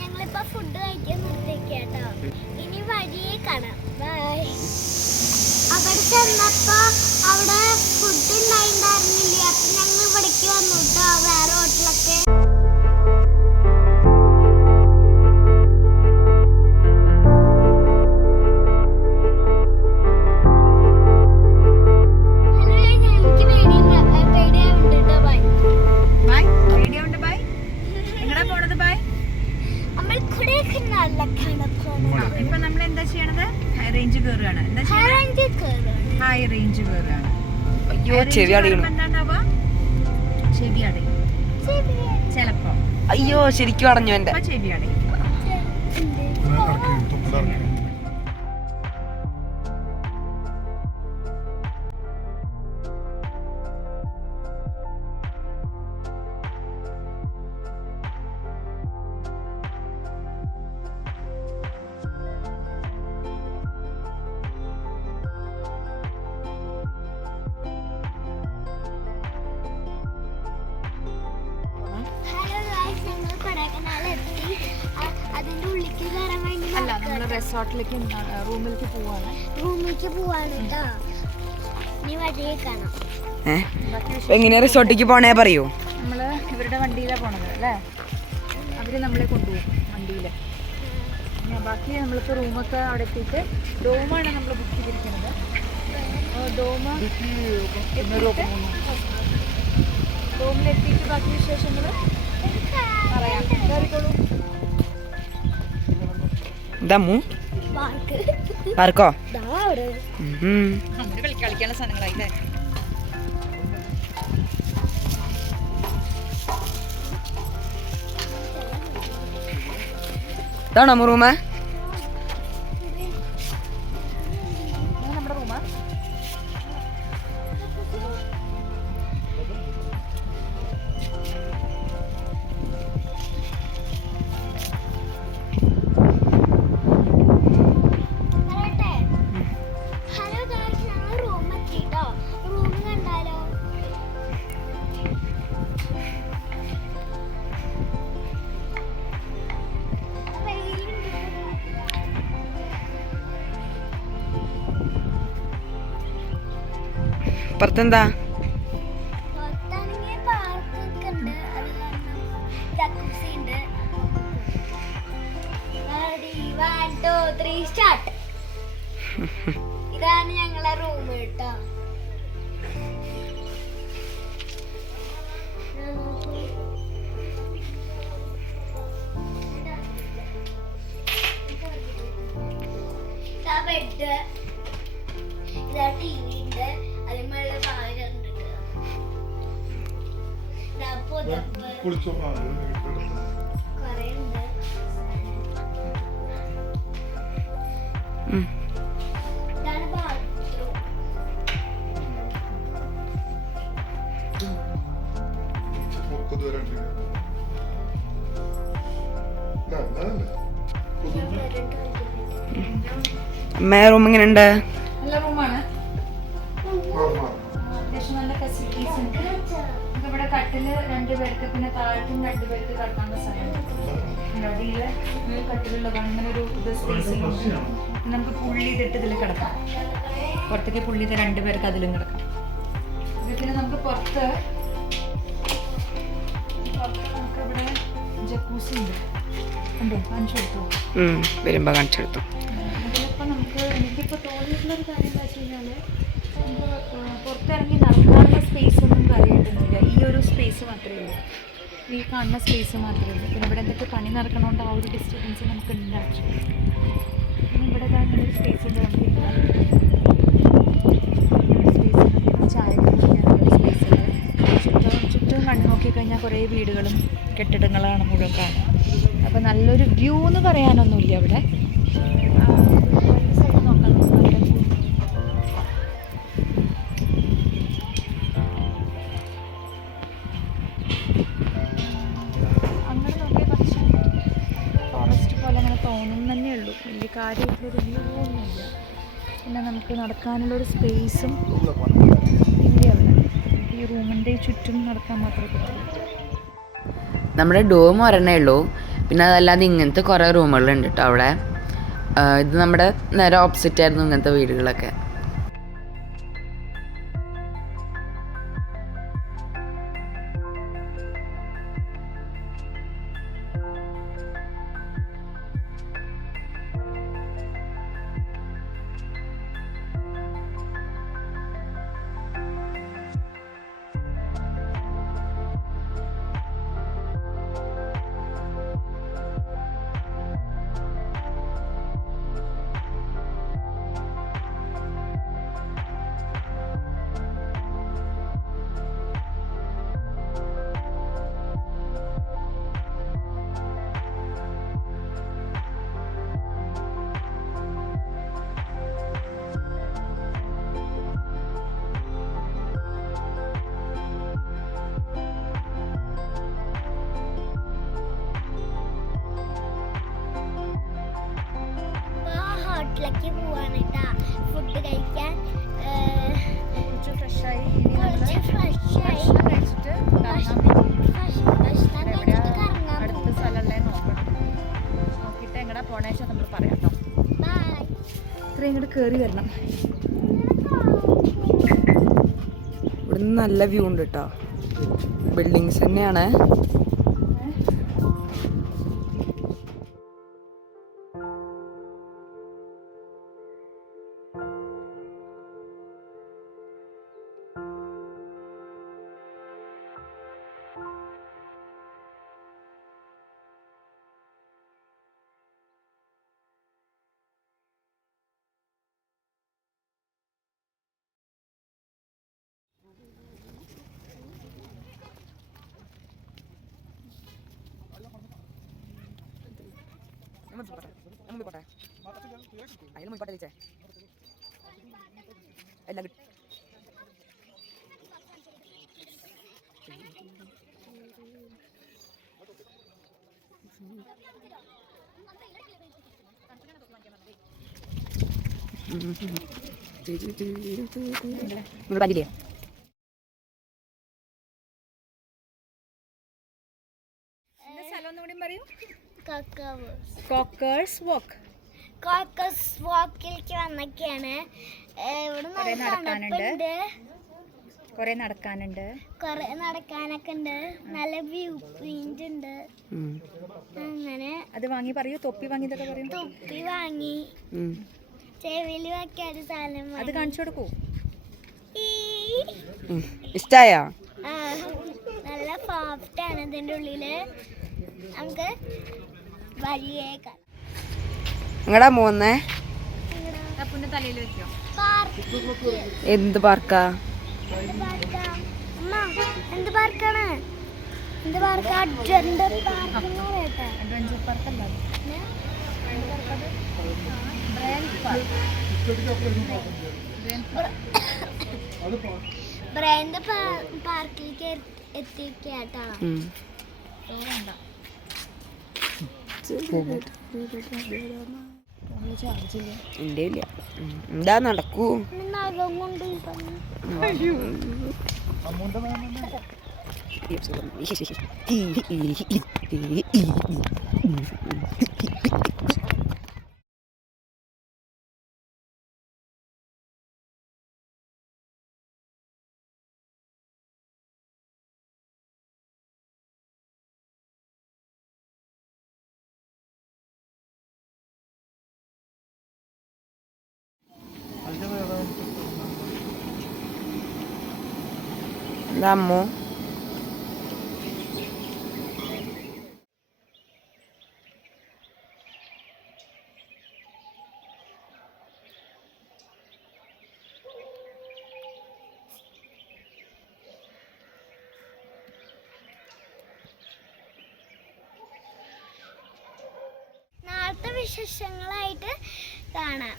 ഞങ്ങളിപ്പോ ഫുഡ് കഴിക്കാൻ നിർത്തിക്കേട്ടോ. ഇനി വഴിയെ കാണാം. ബൈ. അവിടെ ചെന്നപ്പോ അവിടെ ഫുഡ് ഉണ്ടായിരുന്നില്ല. അപ്പൊ ഞങ്ങൾ ഇവിടേക്ക് വന്നു കേട്ടോ, വേറെ ഹോട്ടലൊക്കെ. ഇപ്പൊ നമ്മൾ എന്താ ചെയ്യണത്? ഹൈ റേഞ്ച് കയറുകയാണ്. ഹൈ റേഞ്ച് കയറുകയാണ്. അയ്യോ ചെവി അടയണം. എന്താണ്ടാവുക? ചെവി അടയും ചെലപ്പോ. അയ്യോ ശരിക്കും അടഞ്ഞു എന്റെ ചെവി അടയും. അതിന്റെ ഉള്ളിലേക്ക് കയറാൻ വേണ്ടി അല്ല, നമ്മള് റിസോർട്ടിലേക്ക് റൂമിലേക്ക് പോവാണ് കേട്ടോ. ഇനി വഴിയെ കാണാം. എങ്ങനെയാ റിസോർട്ടിലേക്ക് പോണേ പറയൂ. നമ്മള് ഇവരുടെ വണ്ടിയിലാണ് പോണത് അല്ലേ? അവര് നമ്മളെ കൊണ്ടുപോകും വണ്ടിയില്. ബാക്കി നമ്മളിപ്പോൾ റൂമൊക്കെ അവിടെ എത്തിയിട്ട് ഡോമാണ് നമ്മൾ ബുക്ക് ചെയ്തിരിക്കുന്നത്. ഡോമിലെത്തിയിട്ട് ബാക്കി വിശേഷങ്ങൾ പറയാം. കയറിക്കോളൂ. പാർക്കോ കളിക്കാനുള്ള സാധനങ്ങളായില്ലേ? ഇതാണോ റൂമ്? നമ്മുടെ റൂമാ. പുറത്തെന്താ? ഇതാണ് ഞങ്ങളെ റൂം കേട്ടോ. ബെഡ്, ഇതാ ടി വി ഉണ്ട്, അതിന്മേലുള്ള പാലുണ്ട്, കൊറേ ഉണ്ട്. ഇതാണ് ബാത്റൂം. അമ്മ റൂം എങ്ങനെയുണ്ട്? നല്ല റൂമാണ്. അത്യാവശ്യം നല്ല ഫെസിലിറ്റീസ് ഉണ്ട്. ഇവിടെ കട്ടില് 2 പേർക്ക്, പിന്നെ താഴത്തും 2 പേർക്ക് കിടക്കാനുള്ള സ്ഥലമുണ്ട്. അടിയില് കട്ടിലുള്ളതാണ്. ഇങ്ങനെ ഒരു സ്പേസ് നമുക്ക് പുള്ളി ഇതിട്ട് ഇതിൽ കിടക്കാം. പുറത്തേക്ക് പുള്ളി ഇത് 2 പേർക്ക് അതിലും കിടക്കാം. പിന്നെ നമുക്ക് പുറത്ത് നമുക്ക് ഇവിടെ ജക്കൂസി ഉണ്ട്. ഉണ്ടോ? കാണിച്ചു കൊടുത്തു. വരുമ്പോ കാണിച്ചെടുത്തു. അതിലിപ്പോൾ നമുക്ക് എനിക്കിപ്പോൾ തോന്നിയിട്ടുള്ളൊരു കാര്യം എന്താ വെച്ച് കഴിഞ്ഞാൽ, നമുക്ക് പുറത്തിറങ്ങി നടക്കാനുള്ള സ്പേസ് ഒന്നും കാര്യമായിട്ടൊന്നുമില്ല. ഈ ഒരു സ്പേസ് മാത്രമേ ഉള്ളൂ. ഈ കാണുന്ന സ്പേസ് മാത്രമേ ഉള്ളൂ. പിന്നെ ഇവിടെ എന്തൊക്കെ പണി നടക്കണോണ്ട് ആ ഒരു ഡിസ്റ്റർബൻസ് നമുക്ക് ഉണ്ടാകും. പിന്നെ ഇവിടെ കാണുന്നൊരു സ്പേസ് ഉണ്ട്. നമുക്ക് സ്പേസ് ചായ കുടിക്കാനുള്ള സ്പേസ് ഉണ്ട്. ചുറ്റും കണ്ടു നോക്കിക്കഴിഞ്ഞാൽ കുറേ വീടുകളും കെട്ടിടങ്ങളാണ് മുഴുവൻ കാണുക. അപ്പോൾ നല്ലൊരു വ്യൂ എന്ന് പറയാനൊന്നുമില്ല ഇവിടെ. സൈഡ് നോക്കാൻ അങ്ങനെ നോക്കിയാൽ കുറച്ച് ഫോറസ്റ്റ് പോലെ അങ്ങനെ തോന്നുന്നതന്നെ ഉള്ളൂ. വലിയ കാര്യമായിട്ടുള്ളൊരു വ്യൂ ഒന്നുമില്ല. പിന്നെ നമുക്ക് നടക്കാനുള്ളൊരു സ്പേസും ഇല്ല അവിടെ. ഈ റൂമിൻ്റെ ചുറ്റും നടക്കാൻ മാത്രമേ പറ്റുള്ളൂ. നമ്മുടെ ഡോം ഒരെണ്ണേ ഉള്ളൂ. പിന്നെ അതല്ലാതെ ഇങ്ങനത്തെ കുറേ റൂമുകളുണ്ട് കേട്ടോ അവിടെ. ഇത് നമ്മുടെ നേരെ ഓപ്പോസിറ്റ് ആയിരുന്നു ഇങ്ങനത്തെ വീടുകളൊക്കെ. ഹോട്ടലിലേക്ക് പോവാണ് കേട്ടാ ഫുഡ് കഴിക്കാൻ. കുറച്ച് ഫ്രഷായി കുറച്ച് ഫ്രഷായി അടുത്ത സ്ഥലമല്ലേ നോക്കണം. നോക്കിയിട്ട് എങ്ങടാ പോണേച്ചാൽ നമ്മൾ പറയാം കേട്ടോ. ബൈ. ഇത്രയും ഇങ്ങോട്ട് കയറി വരണം. ഇവിടുന്ന് നല്ല വ്യൂ ഉണ്ട് കേട്ടോ. ബിൽഡിങ്സ് തന്നെയാണ്. സ്ഥലം ഒന്നുകൂടി പറയൂ. കോക്കേഴ്സ് കോക്കേഴ്സ് വാക്ക്. കോക്കസ് വാക്കിലേക്ക് വന്നൊക്കെയാണ്. ഇവിടെ കുറേ നല്ല തണുപ്പുണ്ട്, കുറേ നടക്കാനുണ്ട്, കുറെ നടക്കാനൊക്കെ ഉണ്ട്, നല്ല വ്യൂ പോയിന്റ് ഉണ്ട്. അങ്ങനെ അത് വാങ്ങി പറയൂ. തൊപ്പി വാങ്ങിയതൊക്കെ പറയൂ. തൊപ്പി വാങ്ങി, ചെവിയിൽ വെക്കാൻ സാധനം അത് കാണിച്ചു കൊടുക്കൂ. ഇഷ്ടായോ? നല്ല സോഫ്റ്റ് ആണ് ഇതിന്റെ ഉള്ളില്. നമുക്ക് വഴിയേക്കാം. എങ്ങടാ പോകുന്നേ? തപ്പുന്റെ തലയിൽ വെക്കോ. എന്ത് പാർക്കാ? എന്ത് പാർക്കാണ്? എന്ത് പാർക്കാ? അഡ്വഞ്ചർ പാർക്കല്ല, ബ്രാൻഡ് പാർക്കിലേക്ക് എത്തിക്കാട്ടാ. എൻ്റെ ഇല്ല. എന്താ നടക്കൂ. നഖം കൊണ്ട് എന്താ അമ്മോ? നാളത്തെ വിശേഷങ്ങളായിട്ട് കാണാം.